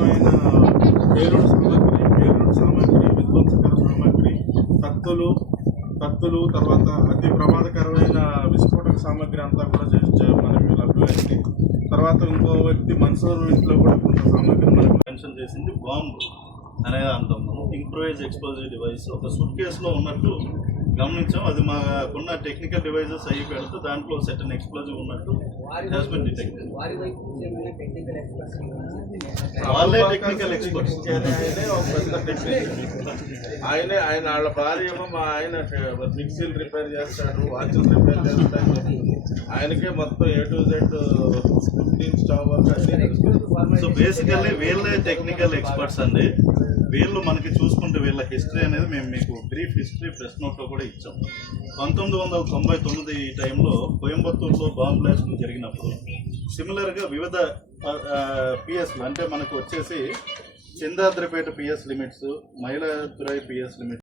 ప్రమాదకరమైన పేలుడు సామాగ్రి పేలుడు సామాగ్రి విధ్వంసకర సామాగ్రి కత్తులు కత్తులు తర్వాత అతి ప్రమాదకరమైన విస్ఫోటక సామాగ్రి అంతా కూడా మనకి లభ్యమైంది తర్వాత ఇంకో వ్యక్తి మన్సూర్ ఇంట్లో కూడా కొంత సామాగ్రి మనకు మెన్షన్ చేసింది బాంబు అనేది అంటాం మనం. Improvise explosive device. ఒక సూట్ కేసులో ఉన్నట్టు గమనించాం అది మాకున్న టెక్నికల్ డివైజెస్ అయ్యి పెడితే దాంట్లో సెటన్ ఎక్స్ప్లోజివ్ ఉన్నట్టు టెక్నికల్ ఎక్స్పర్ట్స్ వాళ్ళే టెక్నికల్ ఎక్స్పర్ట్స్ ఆయనే ఒక పెద్ద టెక్నీషియన్ ఆయనే ఆయన వాళ్ళ భార్య ఏమో మా ఆయన మిక్సీలు రిపేర్ చేస్తాడు వాచ్లు రిపేర్ చేస్తాడు. ఆయనకే మొత్తం A to Z stove. So basically వీళ్ళే టెక్నికల్ ఎక్స్పర్ట్స్ అండి. వీళ్ళు మనకి చూసుకుంటే వీళ్ళ హిస్టరీ అనేది మేము మీకు బ్రీఫ్ హిస్టరీ ప్రెస్ నోట్లో కూడా ఇచ్చాం. పంతొమ్మిది వందల తొంభై తొమ్మిది ఈ టైంలో కోయంబత్తూరులో బాంబ్ బ్లాస్ట్ జరిగినప్పుడు సిమిలర్గా వివిధ పిఎస్లు అంటే మనకు వచ్చేసి Chandadripeta PS limits Mahiladurai PS limits